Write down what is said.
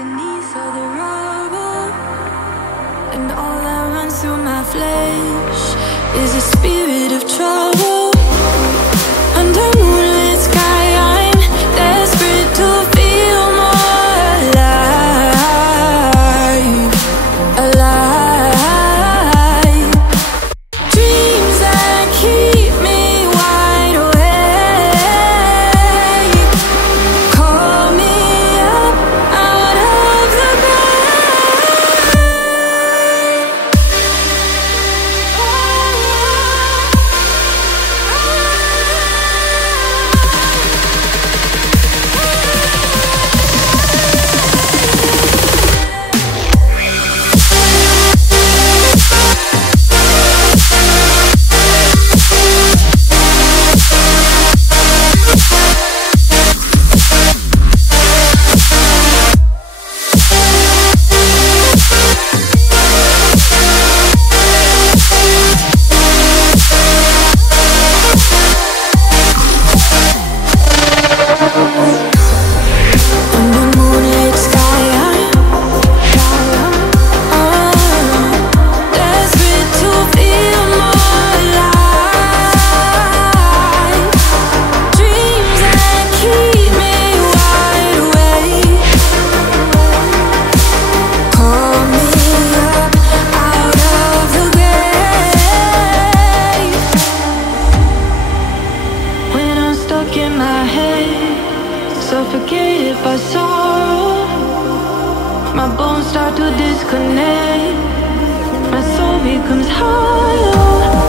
beneath all the rubble, and all that runs through my flesh is a spirit of trouble. Under moonlit sky, I'm desperate to feel more alive, alive. Dreams that keep me wide awake, call me up out of the grave. Under moonlit sky, I'm desperate to feel more alive. Dreams that keep me wide awake, call me up out of the grave. When I'm stuck in my head, suffocated by sorrow, my bones start to disconnect, my soul becomes hollow.